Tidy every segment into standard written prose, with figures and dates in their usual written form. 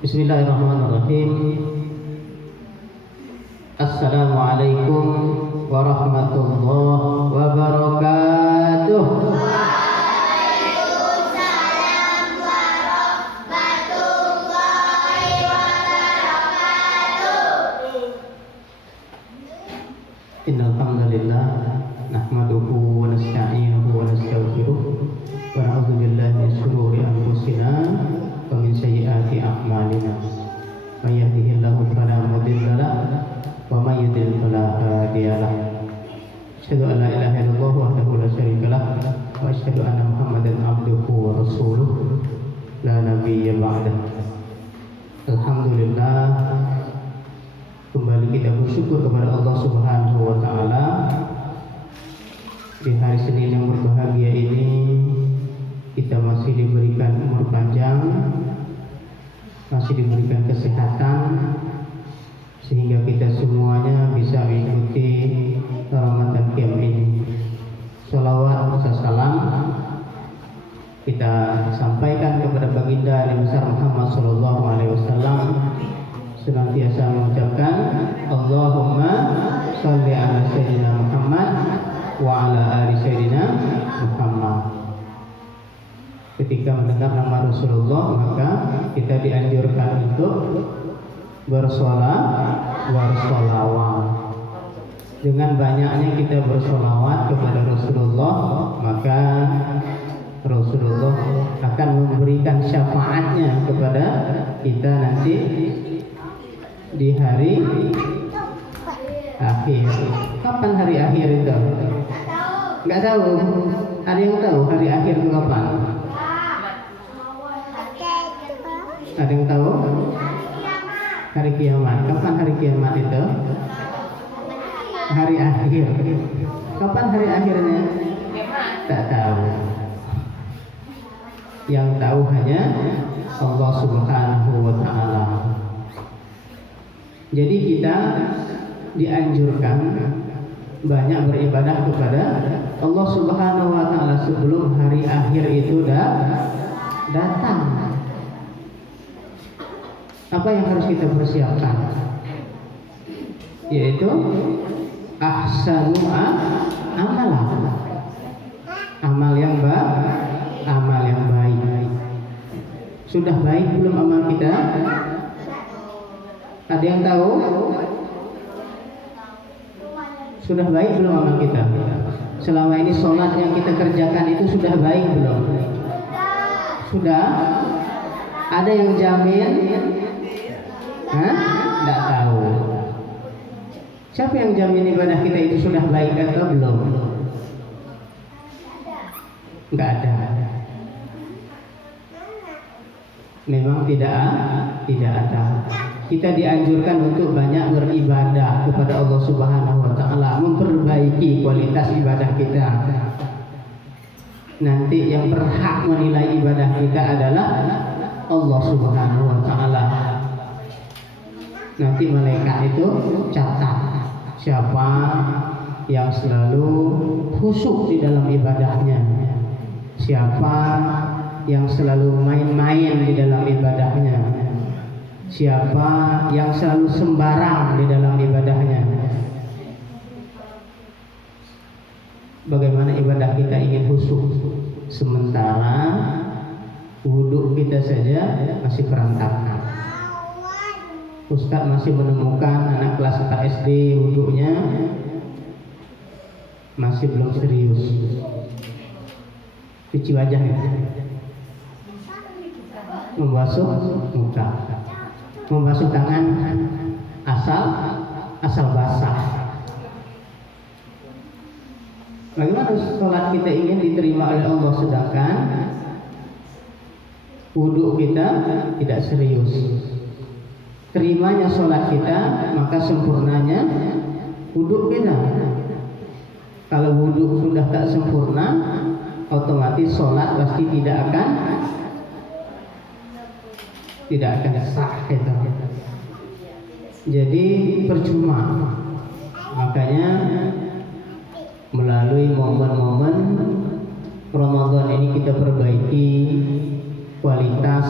Bismillahirrahmanirrahim. Assalamualaikum warahmatullahi wabarakatuh. Waalaikumsalam warahmatullahi wabarakatuh. Innal hamdalillah nahmaduhu wa nasta'inuhu wa nastaghfiruh wa na'udzu billahi min shururi anfusina wa min sayyiati a'malina. May yahdihillahu fala mudilla lahu wa may yudlil fala hadiya lahu. Asyhadu an la ilaha illallah wahdahu la syarika lahu wa asyhadu anna Muhammadan abduhu wa rasuluh la nabiyya ba'dahu. Alhamdulillah, kembali kita bersyukur kepada Allah Subhanahu wa taala di hari Senin yang berbahagia ini. Kita masih diberikan umur panjang, masih diberikan kesehatan, sehingga kita semuanya bisa mengikuti Ramadan Camp ini. Sholawat salam kita sampaikan kepada baginda Nabi besar Muhammad Sallallahu Alaihi Wasallam, senantiasa mengucapkan Allahumma sholli ala Sayyidina Muhammad wa ala ali Sayyidina Muhammad. Ketika mendengar nama Rasulullah, maka kita dianjurkan untuk bersolawat. Dengan banyaknya kita bersolawat kepada Rasulullah, maka Rasulullah akan memberikan syafaatnya kepada kita nanti di hari akhir. Kapan hari akhir itu? Nggak tahu. Ada yang tahu hari akhir itu kapan? Ada yang tahu? Hari kiamat. Kapan hari kiamat itu? Hari akhir. Kapan hari akhirnya? Tak tahu. Yang tahu hanya Allah Subhanahu wa taala. Jadi kita dianjurkan banyak beribadah kepada Allah Subhanahu wa taala sebelum hari akhir itu datang. Apa yang harus kita persiapkan? Yaitu ahsanu amalan. Amal yang baik. Sudah baik belum amal kita? Ada yang tahu? Sudah baik belum amal kita? Selama ini sholat yang kita kerjakan itu sudah baik belum? Sudah? Ada yang jamin? Tidak tahu. Siapa yang jamin ibadah kita itu sudah baik atau belum? Enggak ada. Memang tidak ada. Kita dianjurkan untuk banyak beribadah kepada Allah Subhanahu wa taala, memperbaiki kualitas ibadah kita. Nanti yang berhak menilai ibadah kita adalah Allah Subhanahu wa taala. Nanti malaikat itu catat siapa yang selalu khusyuk di dalam ibadahnya, siapa yang selalu main-main di dalam ibadahnya, siapa yang selalu sembarang di dalam ibadahnya. Bagaimana ibadah kita ingin khusyuk, sementara wudhu kita saja masih berantakan. Ustaz masih menemukan anak kelas 4 SD wudhunya masih belum serius. Cuci wajah itu, membasuh muka, membasuh tangan asal basah. Bagaimana sholat kita ingin diterima oleh Allah sedangkan wudhu kita tidak serius? Terimanya sholat kita, maka sempurnanya wudhu kita. Kalau wudhu sudah tak sempurna, otomatis sholat pasti tidak akan sah gitu. Jadi percuma. Makanya melalui momen-momen Ramadan ini kita perbaiki kualitas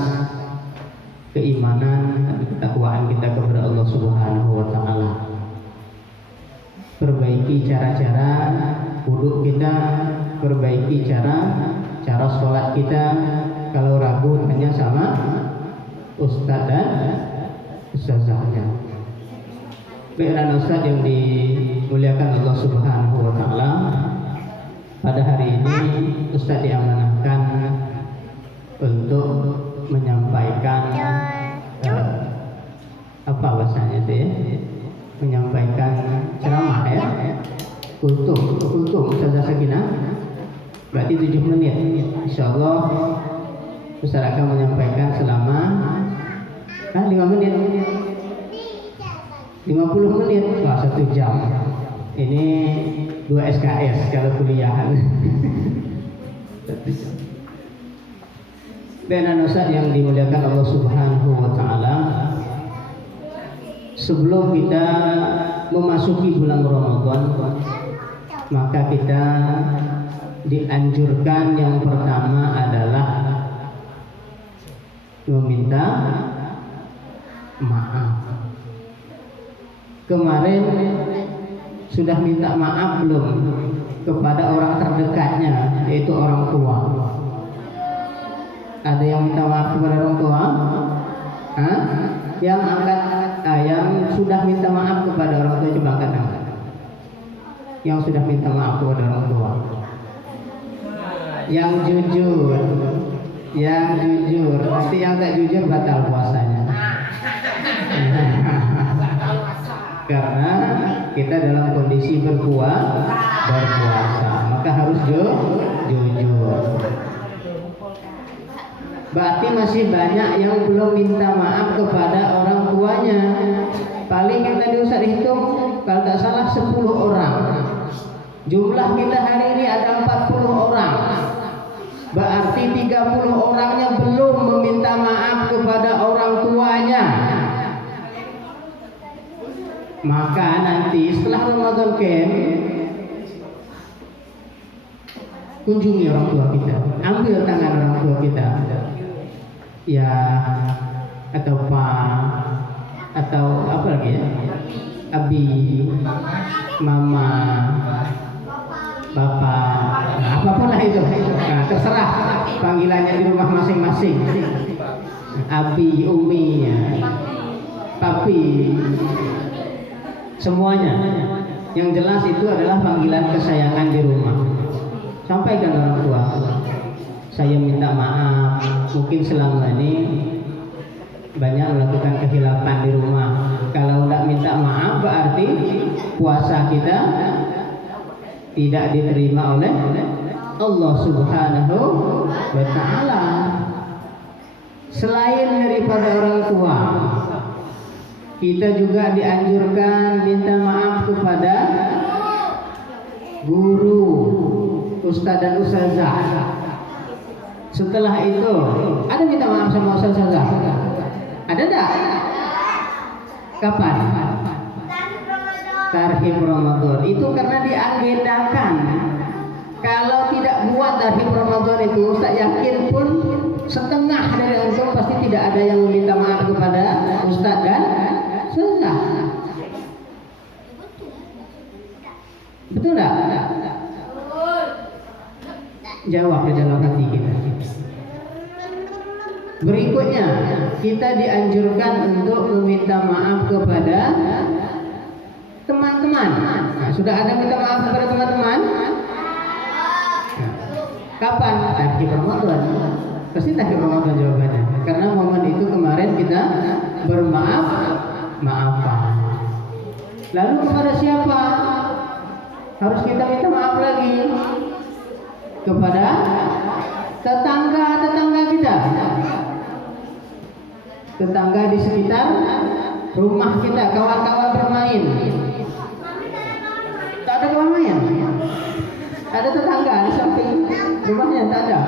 keimanan dan ketakwaan kita kepada Allah Subhanahu wa taala. Perbaiki cara-cara wudhu kita, perbaiki cara sholat kita. Kalau ragu hanya sama ustaz dan ustazahnya. Baiklah ustaz yang dimuliakan Allah Subhanahu wa taala, pada hari ini ustaz diamanahkan untuk menyampaikan apa bahasanya itu ya? Menyampaikan ceramah ya. Kultum Ustazah Sakinah. Berarti 7 menit. Insyaallah Ustaz akan menyampaikan selama 5 menit. 50 menit. Wah, 1 jam. Ini 2 SKS kalau kuliahan. Dan Ustaz yang dimuliakan Allah Subhanahu wa taala, sebelum kita memasuki bulan Ramadan, maka kita dianjurkan yang pertama adalah meminta maaf. Kemarin sudah minta maaf belum kepada orang terdekatnya, yaitu orang tua? Ada yang minta maaf kepada orang tua? Yang angkat, yang sudah minta maaf kepada orang tua, coba angkat. Yang sudah minta maaf kepada orang tua. Yang jujur. Nanti yang tak jujur batal puasanya. Karena kita dalam kondisi berpuasa, maka harus jujur. Berarti masih banyak yang belum minta maaf kepada orang tuanya. Paling yang tadi Ustaz hitung, kalau tak salah 10 orang. Jumlah kita hari ini ada 40 orang. Berarti 30 orangnya belum meminta maaf kepada orang tuanya. Maka nanti setelah Ramadan kunjungi orang tua kita, ambil tangan orang tua kita, ya, atau pak, atau apa lagi ya, abi, mama, bapak, apapun lah itu. Nah, terserah panggilannya di rumah masing-masing. Abi, umi, ya, papi, semuanya. Yang jelas itu adalah panggilan kesayangan di rumah. Sampaikan orang tua, saya minta maaf, mungkin selama ini banyak melakukan kehilapan di rumah. Kalau tidak minta maaf berarti puasa kita tidak diterima oleh Allah Subhanahu wa taala. Selain daripada orang tua, kita juga dianjurkan minta maaf kepada guru, ustaz dan ustazah. Setelah itu, ada minta maaf sama ustazah? Ada tak? Kapan? Tarhib Ramadan. Itu karena diagendakan. Kalau tidak buat tarhib Ramadan itu, Ustaz yakin pun setengah dari antum pasti tidak ada yang meminta maaf kepada ustaz dan ustazah. Betul tak? Jawab di dalam hati kita. Berikutnya, kita dianjurkan untuk meminta maaf kepada teman-teman. Nah, sudah ada minta maaf kepada teman-teman? Kapan? Tarhib Ramadan. Pasti tarhib Ramadan jawabannya. Karena momen itu kemarin kita bermaaf-maafan. Lalu kepada siapa harus kita minta maaf lagi? Kepada tetangga-tetangga kita, tetangga di sekitar rumah kita, kawan-kawan bermain. Tak ada kawan main? Ada tetangga di samping rumahnya? Tak ada.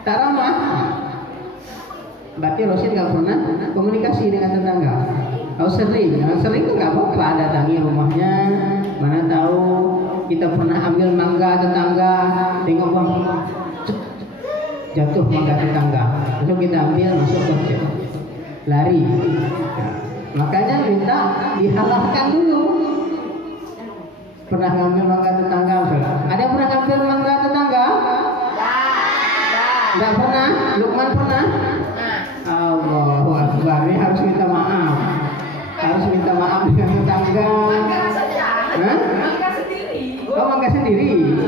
Tak ramah. Berarti Rosid nggak pernah komunikasi dengan tetangga. Kalau sering itu nggak apa-apa, datangi rumahnya. Mana tahu kita pernah ambil mangga tetangga, tengok bang, jatuh mangga tetangga, lalu kita ambil masuk ke lari. Makanya minta dihalalkan dulu. Pernah ngambil mangga tetangga? Ada yang pernah ngambil mangga tetangga? Tidak pernah? Lukman pernah? Allahu Akbar, ini harus minta maaf. Harus minta maaf dengan tetangga. Mangga sendiri. Oh, mangga sendiri.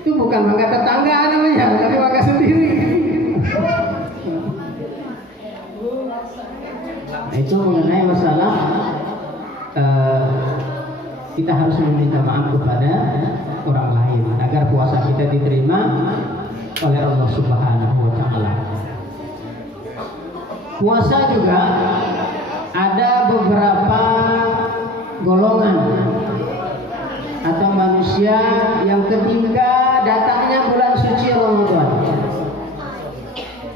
Itu bukan mangga tetangga namanya, tapi mangga sendiri. Nah, itu mengenai masalah kita harus meminta maaf kepada orang lain agar puasa kita diterima oleh Allah Subhanahu wa taala. Puasa juga ada beberapa golongan atau manusia yang ketika datangnya bulan suci Ramadan,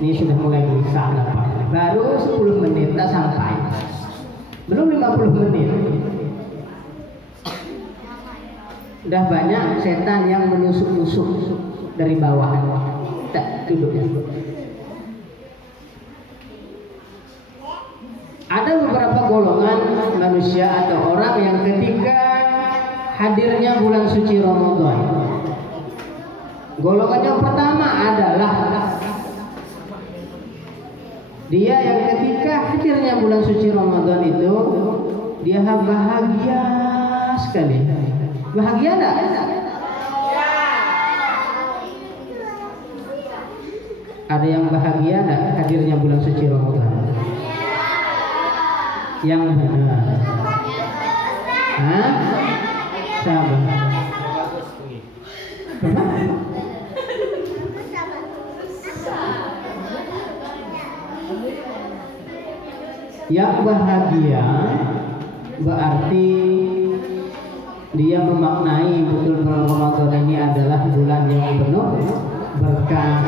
ini sudah mulai gelisah Pak. Baru 10 menit tak sampai, belum 50 menit udah banyak setan yang menusuk-nusuk dari bawah. Tak duduknya. Ada beberapa golongan manusia atau orang yang ketika hadirnya bulan suci Ramadan, golongan yang pertama adalah dia yang ketika hadirnya bulan suci Ramadan itu dia bahagia sekali. Bahagia enggak? Ada yang bahagia enggak hadirnya bulan suci Ramadan? Yang benar. Hah? Sabar. Yang bahagia berarti dia memaknai betul bulan Ramadan ini adalah bulan yang penuh berkah,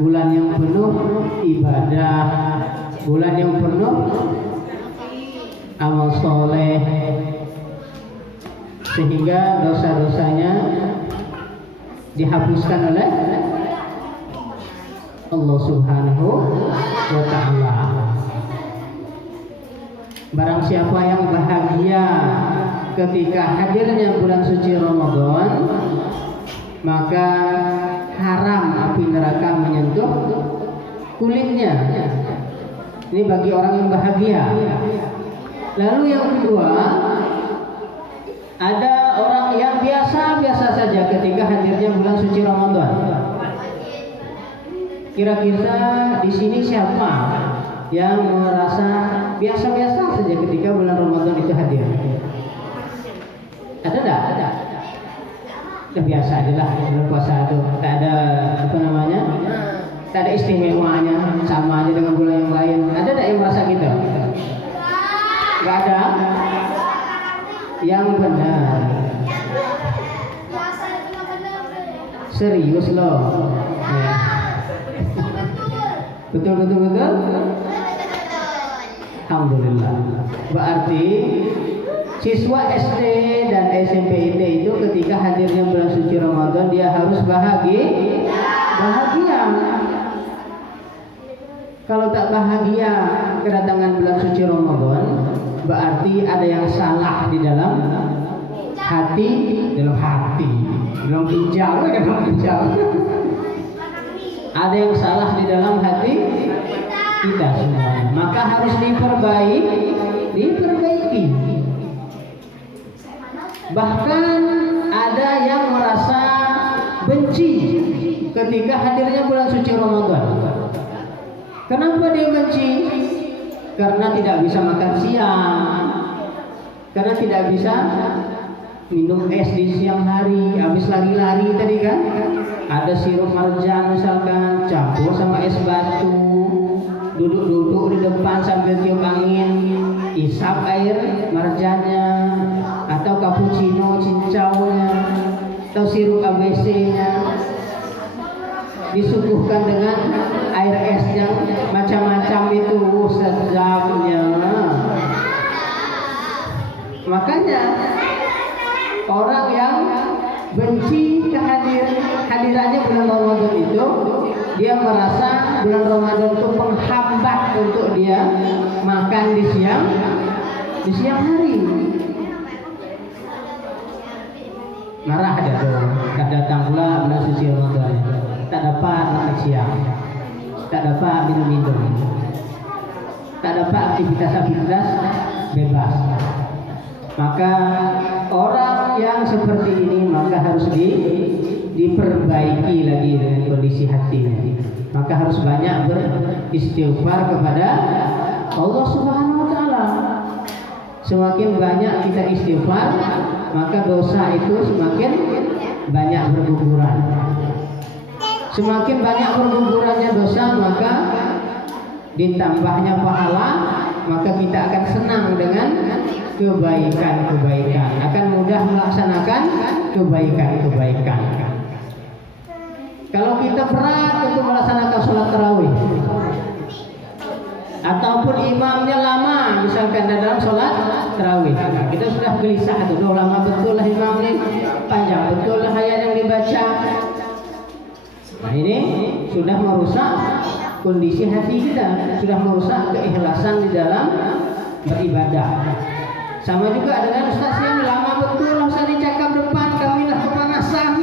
bulan yang penuh ibadah, bulan yang penuh amal soleh, sehingga dosa-dosanya dihapuskan oleh Allah Subhanahu wa ta'ala. Barang siapa yang bahagia ketika hadirnya bulan suci Ramadan, maka haram api neraka menyentuh kulitnya. Ini bagi orang yang bahagia. Lalu yang kedua, ada orang yang biasa-biasa saja ketika hadirnya bulan suci Ramadan. Kira-kira di sini siapa yang merasa biasa-biasa saja ketika bulan Ramadan itu hadir? Ada enggak? Udah biasa aja lah bulan puasa itu. Tak ada apa namanya? Tak ada istimewanya, sama aja dengan bulan yang lain. Ada enggak yang merasa gitu? Enggak ada? Yang benar. Serius loh. Ya. Betul. Alhamdulillah. Berarti siswa SD dan SMP itu ketika hadirnya bulan suci Ramadan dia harus bahagia. Kalau tak bahagia kedatangan bulan suci Ramadan, berarti ada yang salah di dalam hati, dalam ginjal. Ada yang salah di dalam hati kita semuanya. Maka harus diperbaiki. Bahkan ada yang merasa benci ketika hadirnya bulan suci Ramadan. Kenapa dia benci? Karena tidak bisa makan siang, karena tidak bisa minum es di siang hari, habis lari-lari tadi kan. Ada sirup marjan misalkan, campur sama es batu, duduk di depan sambil tiup angin, isap air marjannya, atau cappuccino cincaunya, atau sirup ABC-nya, disuguhkan dengan air es yang macam-macam itu sedapnya. Makanya orang yang benci kehadirannya bulan Ramadan itu dia merasa bulan Ramadan itu penghambat untuk dia makan di siang hari. Marah dia tuh, tak datang pula bulan suci Ramadan, tak dapat makan siang, tak dapat minum, tak dapat aktivitas bebas. Maka orang yang seperti ini maka harus diperbaiki lagi dengan kondisi hatinya. Maka harus banyak beristighfar kepada Allah Subhanahu wa taala. Semakin banyak kita istighfar, maka dosa itu semakin banyak berguguran. Semakin banyak bergugurannya dosa, maka ditambahnya pahala, maka kita akan senang dengan kebaikan-kebaikan, akan mudah melaksanakan kebaikan-kebaikan. Kalau kita berat untuk melaksanakan sholat tarawih, ataupun imamnya lama, misalkan dalam sholat tarawih, kita sudah gelisah tuh, lama betul lah imam ini, panjang betul lah ayat yang dibaca. Nah ini sudah merusak kondisi hati kita, sudah merusak keikhlasan di dalam beribadah. Sama juga dengan ustaz yang lama betul, usah dicakap depan, kamilah kepanasan,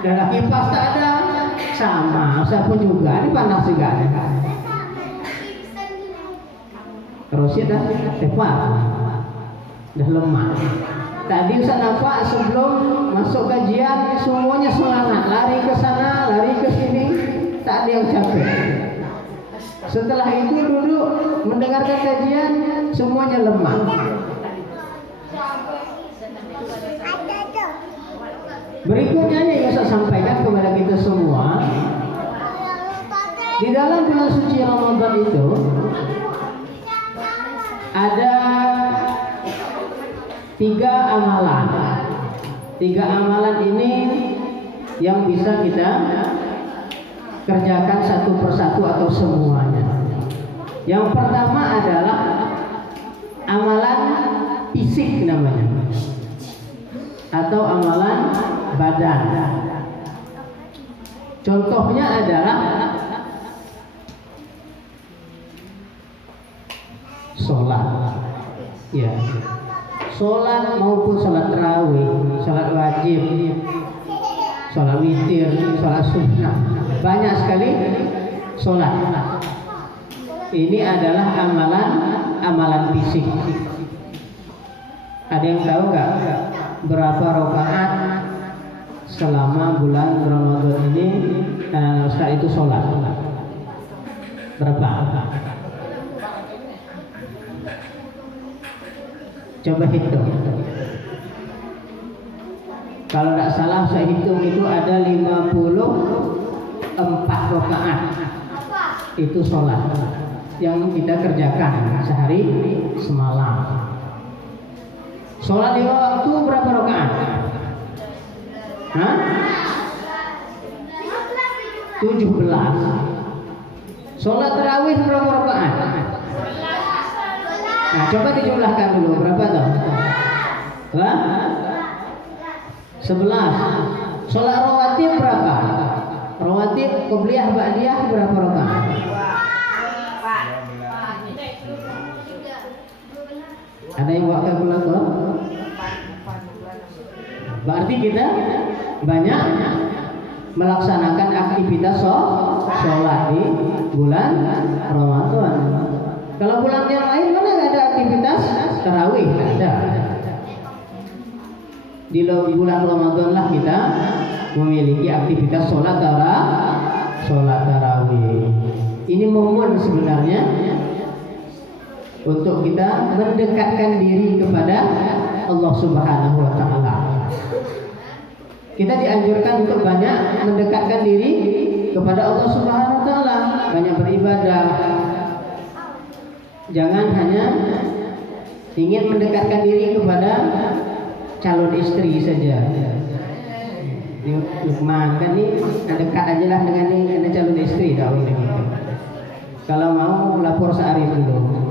dalam kipas tak ada, sama ustaz pun juga, ini panas juga. Terus ya dah tepat, dah lemah. Tadi ustaz nampak sebelum masuk kajian semuanya semangat, lari ke sana, lari ke sini, tak ada yang capek. Setelah itu duduk mendengarkan kajian semuanya lemah. Berikutnya yang saya sampaikan kepada kita semua, di dalam bulan suci Ramadan itu ada 3 amalan. 3 amalan ini yang bisa kita kerjakan satu persatu atau semuanya. Yang pertama adalah amalan fisik namanya, atau amalan badan. Contohnya adalah sholat, ya, sholat maupun sholat tarawih, sholat wajib, sholat witir, sholat sunnah, banyak sekali sholat. Ini adalah amalan fisik. Ada yang tahu nggak berapa rakaat selama bulan Ramadan ini Ustaz itu sholat? Berapa? Coba hitung. Kalau tidak salah saya hitung itu ada 54 rakaat itu sholat yang kita kerjakan sehari semalam. Sholat 5 waktu berapa rakaat? 17. Sholat tarawih berapa rakaat? Nah, coba dijumlahkan dulu, berapa tuh? 11. Sholat rawatib berapa? Rawatib qobliyah ba'diyah berapa rakaat? Ada yang bawa kalkulator? Berarti kita banyak melaksanakan aktivitas sholat di bulan Ramadan. Kalau bulan yang lain mana nggak ada aktivitas tarawih? Nggak ada. Di bulan Ramadan lah kita memiliki aktivitas sholat tarawih. Ini momen sebenarnya untuk kita mendekatkan diri kepada Allah Subhanahu wa taala. Kita dianjurkan untuk banyak mendekatkan diri kepada Allah Subhanahu wa taala, banyak beribadah. Jangan hanya ingin mendekatkan diri kepada calon istri saja. Lukman kan ini dekat aja lah dengan ini calon istri tahu ini. Kalau mau lapor searif dulu.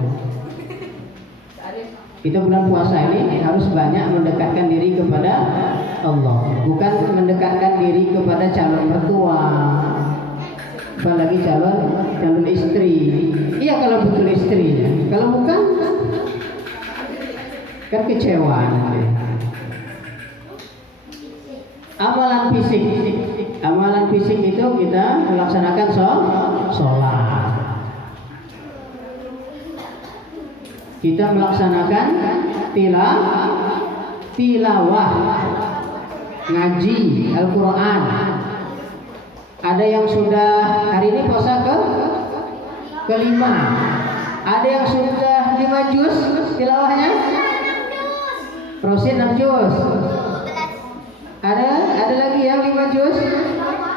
Kita bulan puasa ini harus banyak mendekatkan diri kepada Allah, bukan mendekatkan diri kepada calon mertua. apalagi calon istri. Iya kalau betul istrinya, kalau bukan kan kecewa nanti. Amalan fisik itu kita melaksanakan sholat. Kita melaksanakan tilawah, ngaji Al-Quran. Ada yang sudah hari ini puasa kelima. Ada yang sudah 5 juz tilawahnya. Prosin 6 juz. Ada lagi yang 5 juz.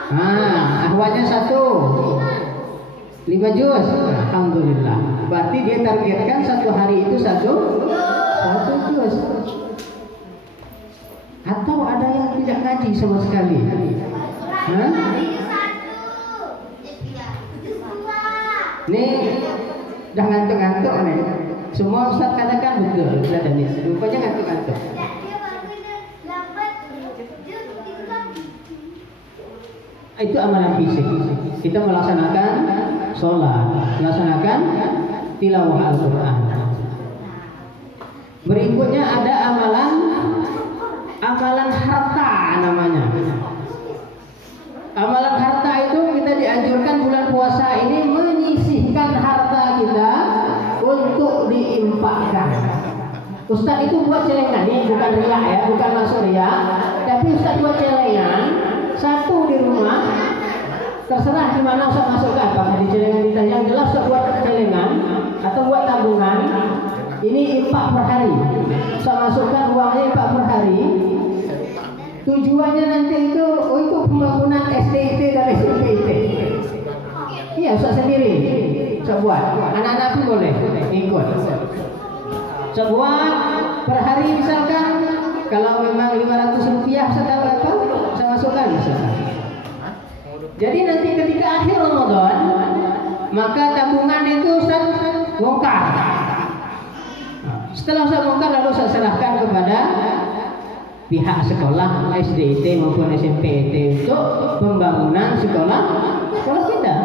Ahwatnya 1. 5 juz. Alhamdulillah. Berarti dia targetkan satu hari itu satu juz. Atau ada yang tidak ngaji sama sekali. Nih, dah ngantuk-ngantuk nih. Semua Ustaz katakan betul, Ustaz Danis. Rupanya ngantuk-ngantuk. Itu amalan fisik. Kita melaksanakan sholat, melaksanakan tilawah Al-Quran. Berikutnya ada amalan harta namanya. Amalan harta itu kita dianjurkan bulan puasa ini menyisihkan harta kita untuk diinfakkan. Ustaz itu buat celengan, ini bukan riak ya, bukan masuk riak, tapi Ustaz buat celengan satu di rumah, terserah di mana Ustaz masukkan, apakah di celengan kita yang jelas Ustaz buat celengan atau buat tabungan. Ini infak per hari. Ustaz masukkan uangnya infak per hari. Tujuannya nanti itu untuk pembangunan SDIT dan SMPIT. Iya, Ustaz sendiri. Ustaz buat. Anak-anak pun boleh ikut. Ustaz buat per hari misalkan, kalau memang 500 rupiah Ustaz apa? Saya masukkan misalkan. Jadi nanti ketika akhir Ramadan, maka tabungan itu Ustaz bongkar. Setelah Ustaz bongkar, lalu Ustaz serahkan kepada pihak sekolah SDIT maupun SMPIT untuk pembangunan sekolah kita.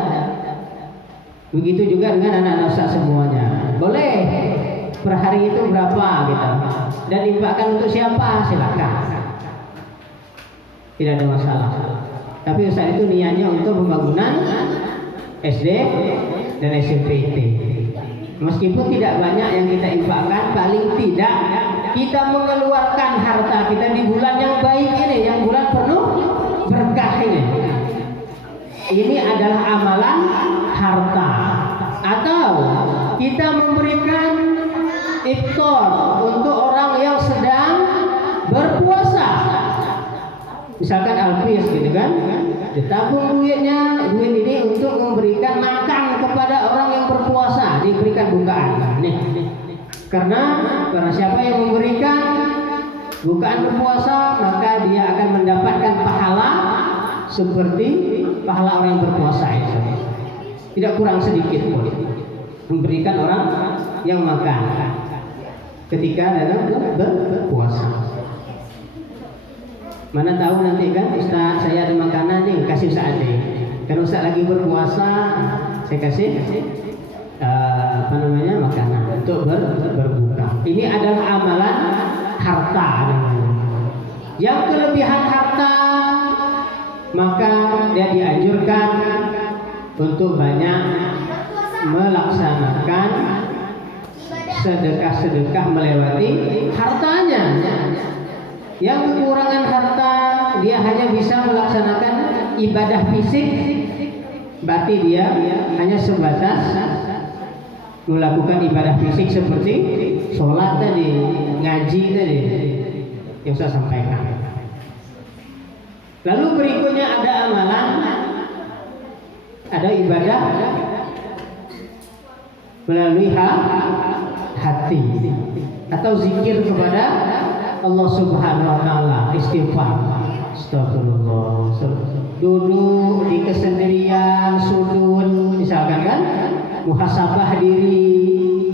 Begitu juga dengan anak-anak Ustaz semuanya. Boleh per hari itu berapa gitu. Dan infakkan untuk siapa? Silakan. Tidak ada masalah. Tapi Ustaz itu niatnya untuk pembangunan SD dan SMPIT. Meskipun tidak banyak yang kita infakkan, paling tidak kita mengeluarkan harta kita di bulan yang baik ini, yang bulan penuh berkah ini. Ini adalah amalan harta. Atau kita memberikan iftar untuk orang yang sedang berpuasa. Misalkan alfis gitu kan, ditabung duit ini untuk memberikan makan kepada orang yang berpuasa, diberikan bukaan. Nih. Karena siapa yang memberikan bukaan berpuasa, maka dia akan mendapatkan pahala seperti pahala orang yang berpuasa itu. Tidak kurang sedikit pun. Memberikan orang yang makan ketika dalam berpuasa. Mana tahu nanti kan Ustaz saya ada makanan nih, kasih Ustaz Ade. Kalau Ustaz lagi berpuasa, saya kasih makanan untuk berbuka. Ini adalah amalan harta namanya. Yang kelebihan harta, maka dia dianjurkan untuk banyak melaksanakan sedekah-sedekah melewati hartanya. Yang kekurangan harta, dia hanya bisa melaksanakan ibadah fisik, berarti dia hanya sebatas melakukan ibadah fisik seperti sholat tadi, ngaji tadi yang saya sampaikan. Lalu berikutnya ada amalan, ada ibadah melalui hati atau zikir kepada Allah Subhanahu wa taala, istighfar. Astagfirullah. Duduk di kesendirian, sujud misalkan kan, muhasabah diri,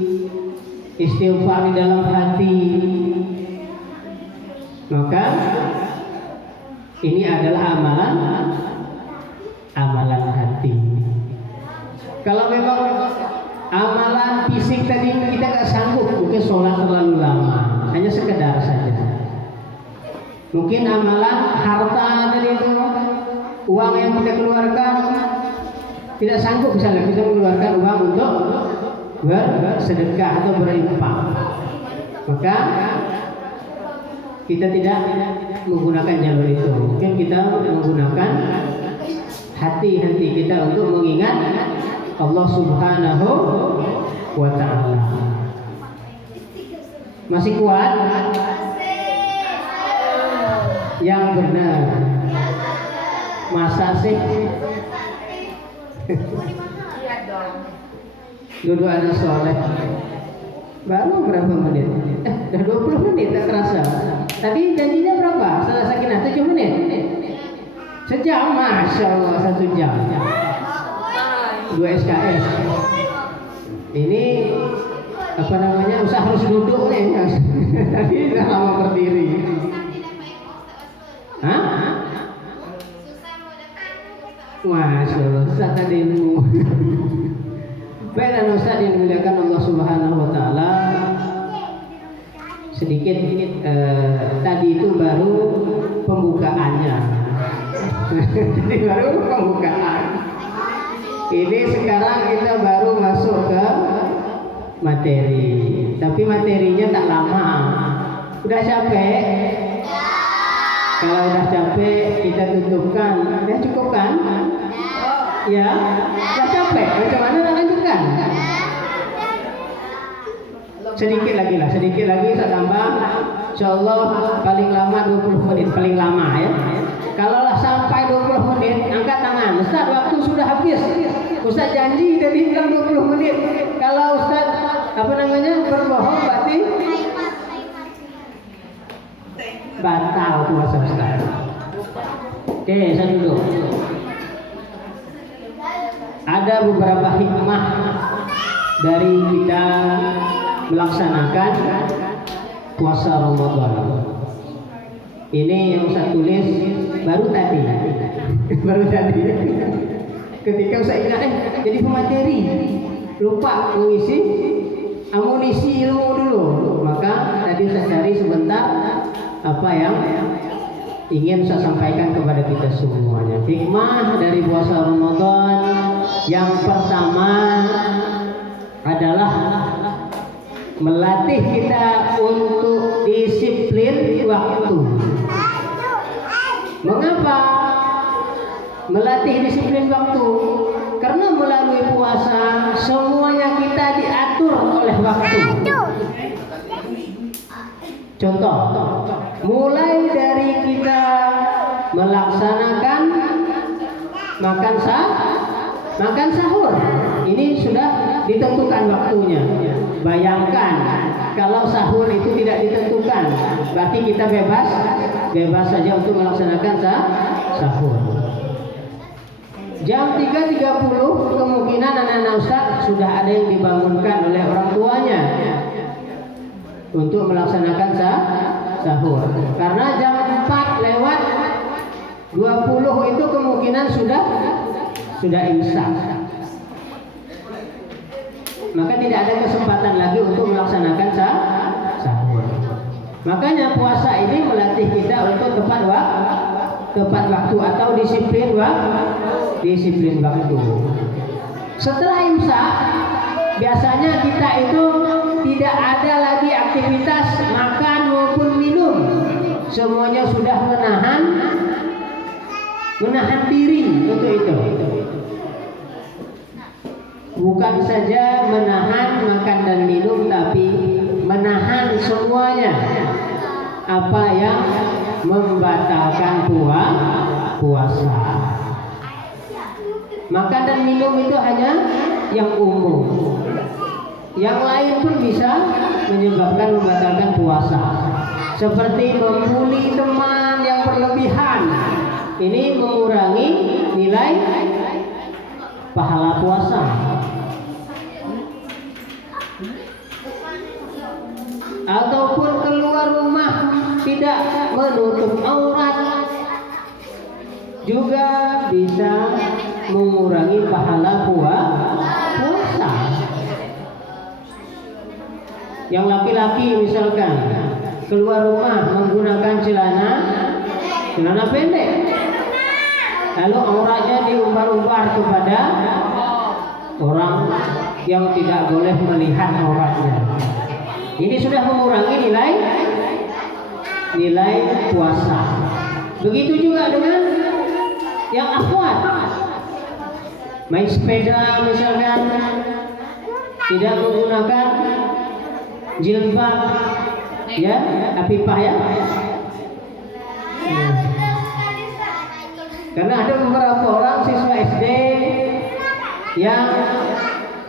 istighfar di dalam hati. Maka ini adalah amalan hati. memang amalan fisik tadi kita nggak sanggup, mungkin sholat terlalu lama, hanya sekedar saja. Mungkin amalan harta tadi itu, uang yang kita keluarkan tidak sanggup, misalnya kita mengeluarkan uang untuk bersedekah atau berinfak, maka kita tidak menggunakan jalur itu. Mungkin kita menggunakan hati-hati kita untuk mengingat Allah Subhanahu wa ta'ala. Masih kuat? Yang benar. Masa sih? Duduk anak soleh. Baru berapa menit? Udah 20 menit tak terasa. Tadi janjinya berapa? Setelah sakinah 7 menit. Sejam, Masya Allah, 1 jam. 2 SKS. Ini apa namanya? Usah harus duduk nih. Tadi sudah lama berdiri. Hah? Masya Allah, susah tadi ilmu. Baik, dan Ustaz yang dimuliakan Allah Subhanahu wa ta'ala, sedikit tadi itu baru pembukaannya. Jadi baru pembukaan. Ini sekarang kita baru masuk ke materi. Tapi materinya tak lama. Udah capek? Kalau udah capek kita tutupkan. Ya cukup kan? Ya, udah capek. Macam mana nak lanjutkan? Sedikit lagi lah, sedikit lagi saya tambah. Insyaallah paling lama 20 menit, paling lama ya. Kalau lah sampai 20 menit, angkat tangan. Ustaz, waktu sudah habis. Ustaz janji tadi bilang 20 menit. Kalau Ustaz apa namanya berbohong berarti batal puasa Ustaz. Oke, saya duduk. Ada beberapa hikmah dari kita melaksanakan puasa Ramadan. Ini yang saya tulis baru tadi. Baru tadi. Ketika saya ingat jadi pemateri, lupa mengisi amunisi ilmu dulu. Maka tadi saya cari sebentar apa yang ingin saya sampaikan kepada kita semuanya. Hikmah dari puasa Ramadan yang pertama adalah melatih kita untuk disiplin waktu. Mengapa melatih disiplin waktu? Karena melalui puasa semuanya kita diatur oleh waktu. Contoh, mulai dari kita melaksanakan makan sahur, ini sudah ditentukan waktunya. Bayangkan kalau sahur itu tidak ditentukan, berarti kita bebas saja untuk melaksanakan sahur. Jam 3.30 kemungkinan anak-anak Ustaz sudah ada yang dibangunkan oleh orang tuanya untuk melaksanakan sahur. Karena jam 4:20 itu kemungkinan sudah imsak. Maka tidak ada kesempatan lagi untuk melaksanakan sahur. Makanya puasa ini melatih kita untuk tepat waktu atau disiplin waktu. Setelah imsak, biasanya kita itu tidak ada lagi aktivitas makan maupun minum. Semuanya sudah menahan diri untuk itu. Bukan saja menahan makan dan minum, tapi menahan semuanya apa yang membatalkan puasa. Makan dan minum itu hanya yang umum. Yang lain pun bisa menyebabkan membatalkan puasa. Seperti membuli teman yang berlebihan. Ini mengurangi nilai pahala puasa. Ataupun keluar rumah tidak menutup aurat juga bisa mengurangi pahala puasa. Yang laki-laki misalkan keluar rumah menggunakan celana pendek, lalu auratnya diumbar-umbar kepada orang yang tidak boleh melihat auratnya. Ini sudah mengurangi nilai puasa. Begitu juga dengan yang akhwat, main sepeda misalkan tidak menggunakan jilbab, ya, afifah ya. Karena ada beberapa orang siswa SD yang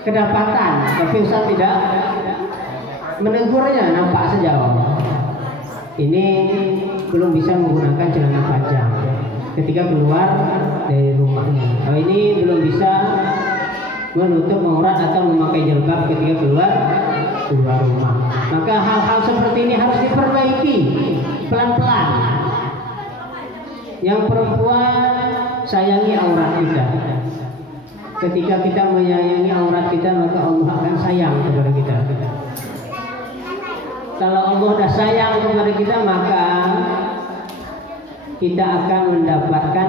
kedapatan, tapi Ustaz tidak menegurnya, nampak saja. Ini belum bisa menggunakan celana panjang ketika keluar dari rumahnya. Kalau ini belum bisa menutup aurat atau memakai jilbab ketika keluar rumah. Maka hal-hal seperti ini harus diperbaiki pelan-pelan. Yang perempuan sayangi aurat kita. Ketika kita menyayangi aurat kita, maka Allah akan sayang kepada kita. Kalau Allah dah sayang kepada kita, maka kita akan mendapatkan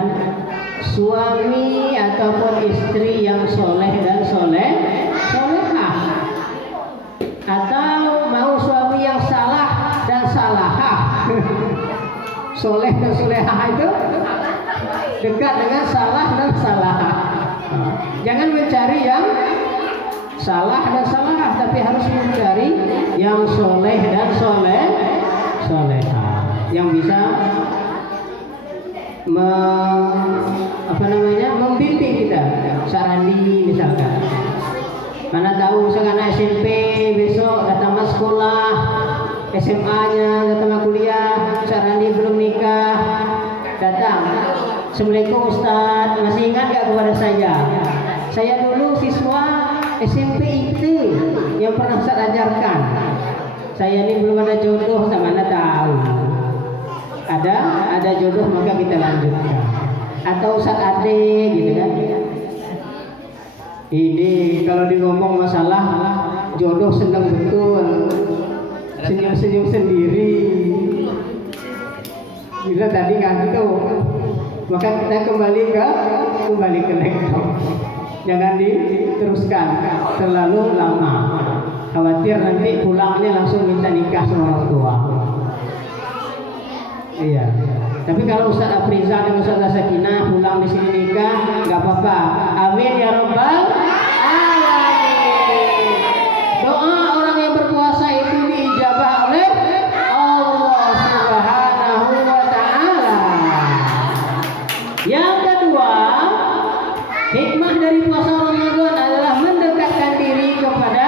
suami ataupun istri yang soleh dan solehah. Atau mau suami yang salah dan salahah. Soleh dan solehah itu dekat dengan salah dan salahah. Jangan mencari yang salah dan salahah, tapi harus mencari yang soleh dan solehah, yang bisa membimbing kita. Sarandi misalkan. Mana tahu misalkan SMP besok datang ke sekolah, SMA-nya datang kuliah, Sarandi belum nikah, datang. Assalamualaikum Ustaz, masih ingat gak kepada saya? Saya dulu siswa SMP itu yang pernah Ustaz ajarkan. Saya ini belum ada jodoh, sama mana tahu. Ada jodoh maka kita lanjutkan. Atau Ustaz adik gitu kan. Ini kalau ngomong masalah jodoh senang betul, senyum-senyum sendiri. Bila tadi ngantuk, maka kita kembali ke laptop. Jangan diteruskan terlalu lama. Khawatir nanti pulangnya langsung minta nikah sama orang tua. Iya. Tapi kalau Ustaz Afriza dan Ustaz Sakinah pulang di sini nikah, nggak apa-apa. Amin ya Rabbal alamin. Doa orang yang berpuasa itu diijabah oleh Allah Subhanahu wa taala. Yang kedua, hikmah dari puasa Ramadan adalah mendekatkan diri kepada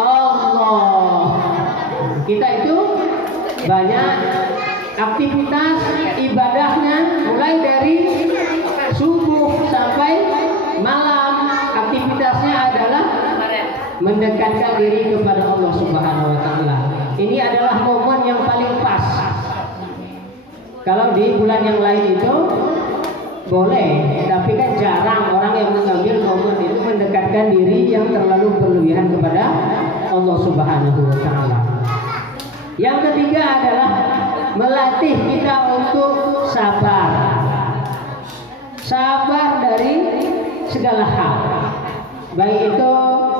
Allah. Kita itu banyak aktivitas ibadahnya, mulai dari subuh sampai malam. Aktivitasnya adalah mendekatkan diri kepada Allah Subhanahu wa taala. Ini adalah momen yang paling pas. Kalau di bulan yang lain itu boleh, tapi kan jarang orang yang mengambil momen itu mendekatkan diri yang terlalu berlebihan kepada Allah Subhanahu wa taala. Yang ketiga adalah melatih kita untuk sabar. Sabar dari segala hal. Baik itu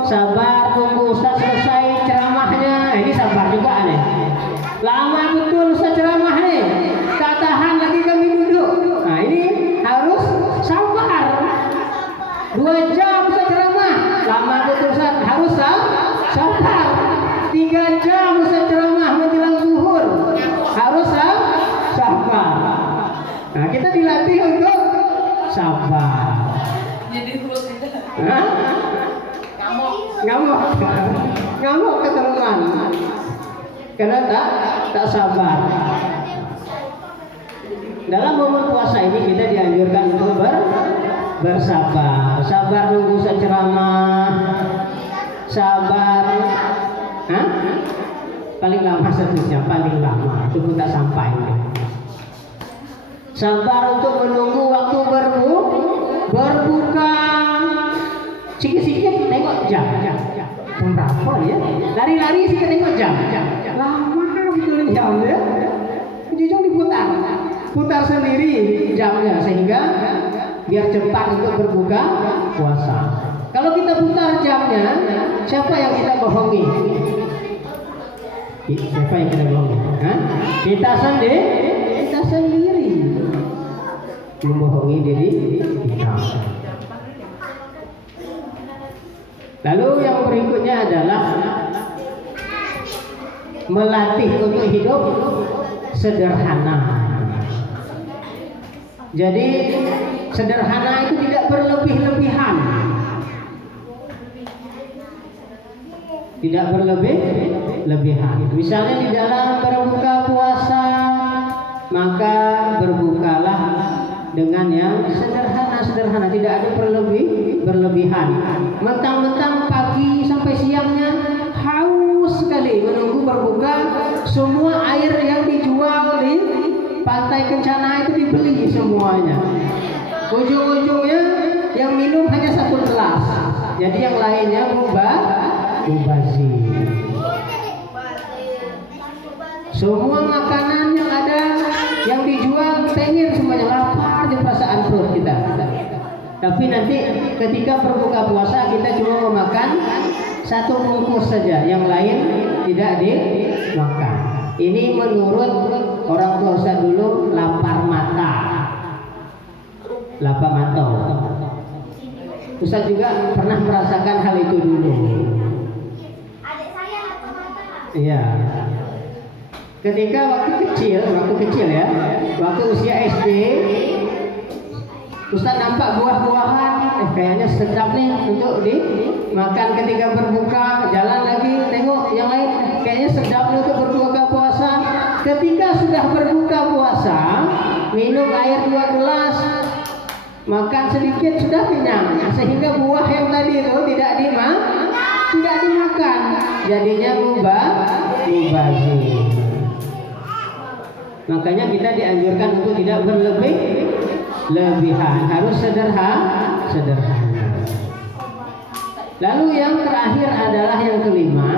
sabar tunggu Ustaz selesai ceramahnya. Ini sabar juga aneh. Lama betul Ustaz ceramah nih. Tak tahan lagi kami duduk. Nah ini harus sabar. 2 jam Ustaz ceramah. Lama betul Ustaz, harus sabar. 3 jam Ustaz ceramah menjelang zuhur. Harus sabar. Nah, kita dilatih untuk sabar. Jadi huruf itu. Ngamuk keterusan. Karena tak sabar. Dalam momen puasa ini kita dianjurkan untuk bersabar. Sabar nunggu ceramah. Sabar. Paling lama 1 jam, paling lama itu pun tak sampai. Sabar untuk menunggu waktu berbuka. Sikit-sikit tengok jam. jam berapa ya? Lari-lari sih ketengok jam. Lama betul jam ya. Ujung putar sendiri jamnya sehingga biar cepat untuk berbuka puasa. Kalau kita putar jamnya, siapa yang kita bohongi? Siapa yang kita bohongi? Hah? Kita sendiri membohongi diri kita. Lalu yang berikutnya adalah melatih untuk hidup sederhana. Jadi sederhana itu tidak berlebih-lebihan. Tidak berlebih-lebihan. Misalnya di dalam berbuka puasa, maka berbukalah dengan yang sederhana, tidak ada berlebihan. Mentang-mentang pagi sampai siangnya haus sekali menunggu berbuka, semua air yang dijual di Pantai Kencana itu dibeli semuanya. Ujung-ujungnya yang minum hanya 1 gelas. Jadi yang lainnya mubazir. Semua makanan yang ada yang dijual pengen semuanya, lapar di perasaan perut kita. Tapi nanti ketika berbuka puasa kita cuma memakan 1 bungkus saja, yang lain tidak dimakan. Ini menurut orang tua Ustaz dulu lapar mata. Ustaz juga pernah merasakan hal itu dulu. Adik saya lapar mata. Iya. Ketika waktu kecil ya, waktu usia SD, Ustaz nampak buah-buahan, kayaknya sedap nih untuk dimakan. Ketika berbuka, jalan lagi, tengok yang lain, kayaknya sedap nih untuk berbuka puasa. Ketika sudah berbuka puasa, minum air 2 gelas, makan sedikit sudah kenyang, sehingga buah yang tadi itu tidak dimakan, jadinya mubazir. Makanya kita dianjurkan untuk tidak berlebihan, harus sederhana. Lalu yang terakhir adalah yang kelima,